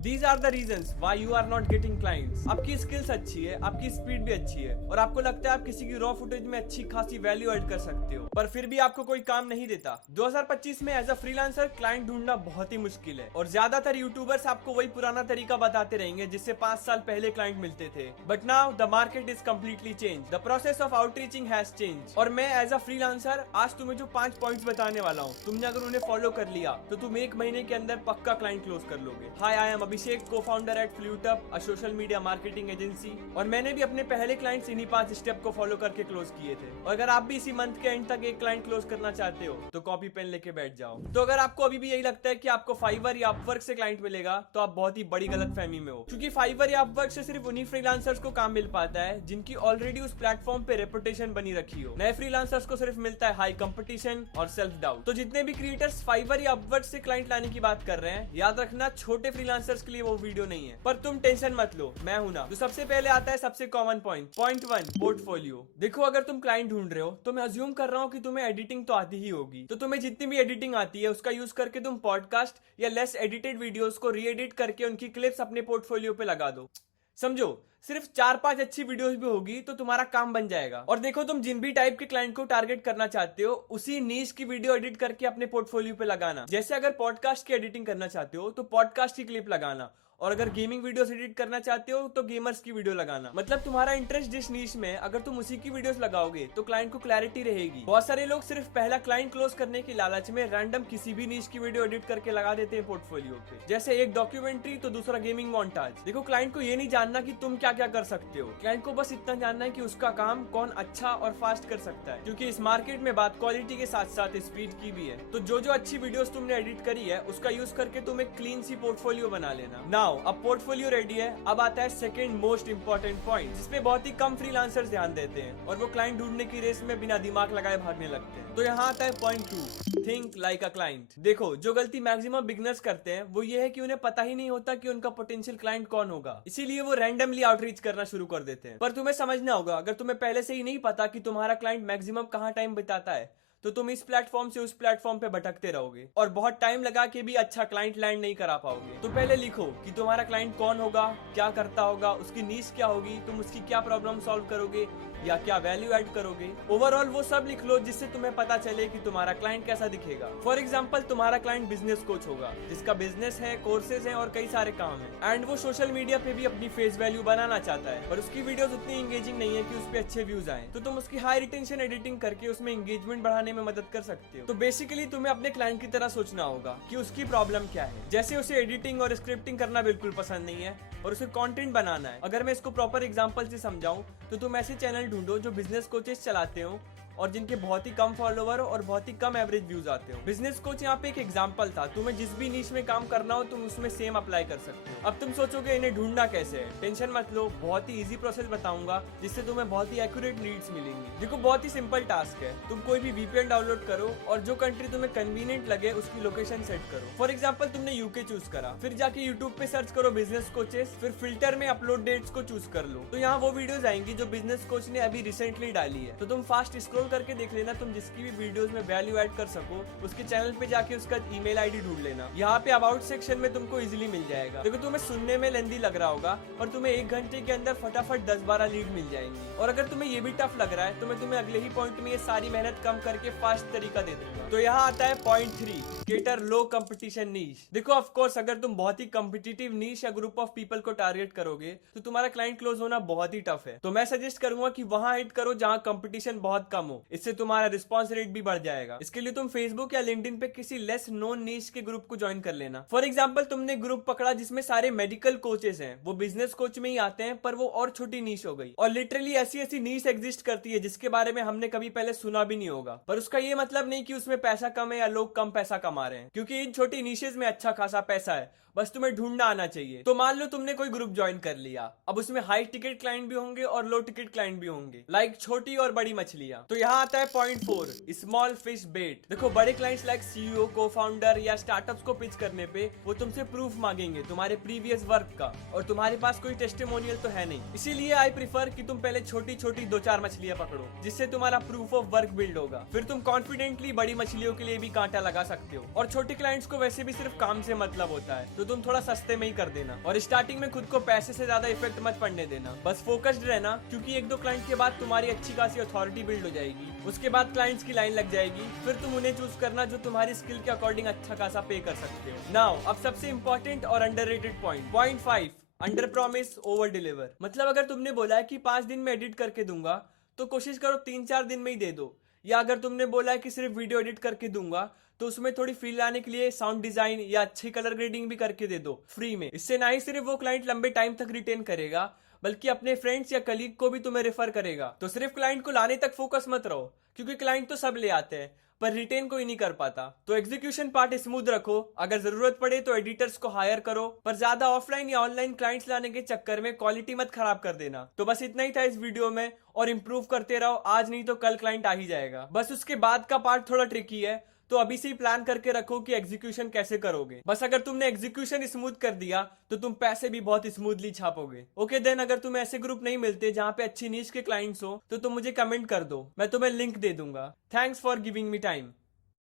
These are the reasons why you are not getting clients. आपकी skills अच्छी है, आपकी स्पीड भी अच्छी है और आपको लगता है आप किसी की रॉ फुटेज में अच्छी खासी वैल्यू ऐड कर सकते हो, पर फिर भी आपको कोई काम नहीं देता। 2025 में एज अ फ्रीलांसर क्लाइंट ढूंढना बहुत ही मुश्किल है और ज्यादातर यूट्यूबर्स आपको वही पुराना तरीका बताते रहेंगे जिससे 5 साल पहले क्लाइंट मिलते थे। But now the market is completely change, the process of outreaching has change. और मैं एज अ फ्रीलांसर आज तुम्हें जो 5 पॉइंट्स बताने वाला हूँ, तुमने अगर उन्हें फॉलो कर लिया तो तुम 1 महीने के अंदर पक्का क्लाइंट क्लोज कर लोगे। हाय, आई am Abhishek, cofounder at Flutup, a social media marketing agency, और मैंने भी अपने पहले क्लाइंट्स इन्हीं 5 स्टेप को फॉलो करके क्लोज किए थे। और अगर आप भी इसी मंथ के एंड तक एक क्लाइंट क्लोज करना चाहते हो तो कॉपी पेन लेके बैठ जाओ। तो अगर आपको अभी भी यही लगता है कि आपको फाइवर या अपवर्क से क्लाइंट मिलेगा तो आप बहुत ही बड़ी गलतफहमी में हो, क्योंकि फाइवर या अपवर्क से सिर्फ उन्हीं फ्रीलांसर्स को काम मिल पाता है जिनकी ऑलरेडी उस प्लेटफॉर्म पे रेपुटेशन बनी रखी हो। नए फ्रीलांसर्स को सिर्फ मिलता है हाई कंपटीशन और सेल्फ डाउट। तो जितने भी क्रिएटर्स फाइवर या अपवर्क से क्लाइंट लाने की बात कर रहे हैं, याद रखना छोटे फ्रीलांसर्स के लिए वो वीडियो नहीं है। पर तुम टेंशन मत लो, मैं हूं ना। तो सबसे पहले आता है सबसे कॉमन पॉइंट 1, पोर्टफोलियो। देखो, अगर तुम क्लाइंट ढूंढ रहे हो तो मैं अज्यूम कर रहा हूं कि तुम्हें एडिटिंग तो आती ही होगी, तो तुम्हें जितनी भी एडिटिंग आती है उसका यूज करके तुम पॉडकास्ट या लेस एडिटेड वीडियोस को री एडिट करके उनकी क्लिप्स अपने पोर्टफोलियो पे लगा दो। समझो, सिर्फ 4-5 अच्छी वीडियोस भी होगी तो तुम्हारा काम बन जाएगा। और देखो, तुम जिन भी टाइप के क्लाइंट को टारगेट करना चाहते हो उसी नीश की वीडियो एडिट करके अपने पोर्टफोलियो पे लगाना। जैसे अगर पॉडकास्ट की एडिटिंग करना चाहते हो तो पॉडकास्ट की क्लिप लगाना, और अगर गेमिंग वीडियोस एडिट करना चाहते हो तो गेमर्स की वीडियो लगाना। मतलब तुम्हारा इंटरेस्ट जिस नीश में, अगर तुम उसी की वीडियोस लगाओगे तो क्लाइंट को क्लैरिटी रहेगी। बहुत सारे लोग सिर्फ पहला क्लाइंट क्लोज करने की लालच में रैंडम किसी भी नीश की वीडियो एडिट करके लगा देते हैं पोर्टफोलियो पे, जैसे एक डॉक्यूमेंट्री तो दूसरा गेमिंग मोन्टाज। देखो, क्लाइंट को ये नहीं जानना कि तुम क्या क्या कर सकते हो, क्लाइंट को बस इतना जानना है कि उसका काम कौन अच्छा और फास्ट कर सकता है, क्योंकि इस मार्केट में बात क्वालिटी के साथ साथ स्पीड की भी है। तो जो जो अच्छी वीडियोस तुमने एडिट करी है उसका यूज करके तुम एक क्लीन सी पोर्टफोलियो बना लेना। नाउ अब पोर्टफोलियो रेडी है, अब आता है सेकंड मोस्ट इंपॉर्टेंट पॉइंट, जिसपे बहुत ही कम फ्रीलांसर्स ध्यान देते हैं और वो क्लाइंट ढूंढने की रेस में बिना दिमाग लगाए भागने लगते हैं। तो यहाँ आता है point 2, think like a client. देखो, जो गलती मैक्सिमम बिगनर्स करते हैं वो ये है कि उन्हें पता ही नहीं होता कि उनका पोटेंशियल क्लाइंट कौन होगा, इसीलिए वो रैंडमली आउटरीच करना शुरू कर देते हैं। पर तुम्हें समझना होगा, अगर तुम्हें पहले से ही नहीं पता कि तुम्हारा क्लाइंट मैक्सिमम कहाँ टाइम बिताता है तो तुम इस प्लेटफॉर्म से उस प्लेटफॉर्म पे भटकते रहोगे और बहुत टाइम लगा के भी अच्छा क्लाइंट लैंड नहीं करा पाओगे। तो पहले लिखो कि तुम्हारा क्लाइंट कौन होगा, क्या करता होगा, उसकी नीश क्या होगी, तुम उसकी क्या प्रॉब्लम सॉल्व करोगे या क्या वैल्यू ऐड करोगे। ओवरऑल वो सब लिख लो जिससे तुम्हें पता चले कि तुम्हारा क्लाइंट कैसा दिखेगा। फॉर एग्जाम्पल, तुम्हारा क्लाइंट बिजनेस कोच होगा जिसका बिजनेस है, कोर्सेज हैं और कई सारे काम है, एंड वो सोशल मीडिया पे भी अपनी फेस वैल्यू बनाना चाहता है, पर उसकी वीडियोस उतनी एंगेजिंग नहीं है कि उस पे अच्छे व्यूज आए। तो तुम उसकी हाई रिटेंशन एडिटिंग करके उसमें एंगेजमेंट बढ़ाने में मदद कर सकते हो। तो बेसिकली तुम्हें अपने क्लाइंट की तरह सोचना होगा कि उसकी प्रॉब्लम क्या है। जैसे उसे एडिटिंग और स्क्रिप्टिंग करना बिल्कुल पसंद नहीं है और उसे कंटेंट बनाना है। अगर मैं इसको प्रॉपर एग्जांपल से समझाऊं तो तुम ऐसे चैनल ढूंढो जो बिजनेस कोचेस चलाते हो और जिनके बहुत ही कम फॉलोवर और बहुत ही कम एवरेज व्यूज आते हो। बिजनेस कोच यहाँ पे एक एग्जांपल था, तुम्हें जिस भी नीश में काम करना हो तुम उसमें सेम अप्लाई कर सकते हो। अब तुम सोचोगे इन्हें ढूंढना कैसे है, टेंशन मत लो, बहुत ही इजी प्रोसेस बताऊंगा जिससे तुम्हें बहुत ही एक्यूरेट लीड्स मिलेंगी। देखो, बहुत ही सिंपल टास्क है, तुम कोई भी वीपीएन डाउनलोड करो और जो कंट्री तुम्हें कन्वीनियंट लगे उसकी लोकेशन सेट करो। फॉर एग्जाम्पल, तुमने यूके चूज करा, फिर जाके यूट्यूब पे सर्च करो बिजनेस कोचेस, फिर फिल्टर में अपलोड डेट्स को चूज कर लो। तो यहाँ वो वीडियोस आएंगी जो बिजनेस कोच ने अभी रिसेंटली डाली है। तो तुम फास्ट स्क्रॉल करके देख लेना, तुम जिसकी भी वीडियोस में वैल्यू ऐड कर सको उसके चैनल पे जाके उसका ईमेल आईडी ढूंढ लेना। यहाँ पे अबाउट सेक्शन में तुमको इजीली मिल जाएगा। देखो, तुम्हें सुनने में लेंदी लग रहा होगा पर तुम्हें 1 घंटे के अंदर फटाफट 10-12 लीड मिल जाएंगी। और अगर तुम्हें ये भी टफ लग रहा है तो मैं तुम्हें अगले ही पॉइंट में ये सारी मेहनत कम करके फास्ट तरीका दे दूंगा। तो यहाँ आता है पॉइंट 3, केटर लो कंपटीशन नीश। देखो, ऑफ कोर्स अगर तुम बहुत ही कंपिटिटिव नीश या ग्रुप ऑफ पीपल को टारगेट करोगे तो तुम्हारा क्लाइंट क्लोज होना बहुत ही टफ है। तो मैं सजेस्ट करूंगा कि वहां हिट करो जहां कंपटीशन बहुत कम हो, इससे तुम्हारा रिस्पॉन्स रेट भी बढ़ जाएगा। इसके लिए तुम फेसबुक या लिंक्डइन पे किसी लेस नोन नीश के ग्रुप को ज्वाइन कर लेना। फॉर एग्जांपल, तुमने ग्रुप पकड़ा जिसमें सारे मेडिकल कोचेस हैं, वो बिजनेस कोच में ही आते हैं पर वो और छोटी नीश हो गई। और लिटरली ऐसी ऐसी नीश एग्जिस्ट करती है जिसके बारे में हमने कभी पहले सुना भी नहीं होगा। पर उसका ये मतलब नहीं कि उसमें पैसा कम है या लोग कम पैसा कमा रहे हैं, क्योंकि इन छोटी नीशेज में अच्छा खासा पैसा है, बस तुम्हें ढूंढना आना चाहिए। तो मान लो तुमने कोई ग्रुप ज्वाइन कर लिया, अब उसमें हाई टिकट क्लाइंट भी होंगे और लो टिकट क्लाइंट भी होंगे, लाइक छोटी और बड़ी मछलियां। तो यहाँ आता है पॉइंट 4, स्मॉल फिश बेट। देखो बड़े क्लाइंट्स लाइक सीईओ, को फाउंडर या स्टार्टअप्स को पिच करने पे वो तुमसे प्रूफ मांगेंगे तुम्हारे प्रीवियस वर्क का, और तुम्हारे पास कोई टेस्टिमोनियल तो है नहीं। इसीलिए आई प्रीफर कि तुम पहले छोटी छोटी 2-4 मछलियां पकड़ो, जिससे तुम्हारा प्रूफ ऑफ वर्क बिल्ड होगा। फिर तुम कॉन्फिडेंटली बड़ी मछलियों के लिए भी कांटा लगा सकते हो। और छोटे क्लाइंट्स को वैसे भी सिर्फ काम से मतलब होता है, तो तुम थोड़ा सस्ते में ही कर देना। और स्टार्टिंग में खुद को पैसे से ज्यादा इफेक्ट मत पड़ने देना, बस फोकस्ड रहना, क्योंकि 1-2 क्लाइंट के बाद तुम्हारी अच्छी खासी अथॉरिटी बिल्ड हो जाएगी। उसके बाद क्लाइंट्स की लाइन लग जाएगी, फिर तुम उन्हें चूज करना जो तुम्हारी स्किल के अकॉर्डिंग अच्छा खासा पे कर सकते हो। नाउ अब सबसे इंपॉर्टेंट और underrated point, point 5, under promise over deliver. मतलब अगर तुमने बोला है कि 5 दिन में एडिट करके दूंगा, तो कोशिश करो 3-4 दिन में ही दे दो। या अगर तुमने बोला है कि सिर्फ वीडियो एडिट करके दूंगा, तो उसमें थोड़ी फील लाने के लिए साउंड डिजाइन या अच्छी कलर ग्रेडिंग भी करके दे दो फ्री में। इससे ना ही सिर्फ वो क्लाइंट लंबे टाइम तक रिटेन करेगा, बल्कि अपने फ्रेंड्स या कलीग को भी तुम्हें रेफर करेगा। तो सिर्फ क्लाइंट को लाने तक फोकस मत रहो, क्योंकि क्लाइंट तो सब ले आते हैं, पर रिटेन कोई नहीं कर पाता। तो एग्जीक्यूशन पार्ट स्मूथ रखो, अगर जरूरत पड़े तो एडिटर्स को हायर करो, पर ज्यादा ऑफलाइन या ऑनलाइन क्लाइंट्स लाने के चक्कर में क्वालिटी मत खराब कर देना। तो बस इतना ही था इस वीडियो में, और इम्प्रूव करते रहो, आज नहीं तो कल क्लाइंट आ ही जाएगा। बस उसके बाद का पार्ट थोड़ा ट्रिकी है, तो अभी से ही प्लान करके रखो कि एग्जीक्यूशन कैसे करोगे। बस अगर तुमने एग्जीक्यूशन स्मूथ कर दिया तो तुम पैसे भी बहुत स्मूथली छापोगे। ओके देन, अगर तुम्हें ऐसे ग्रुप नहीं मिलते जहां पे अच्छी नीश के क्लाइंट्स हो, तो तुम मुझे कमेंट कर दो, मैं तुम्हें लिंक दे दूंगा। Thanks for giving me time.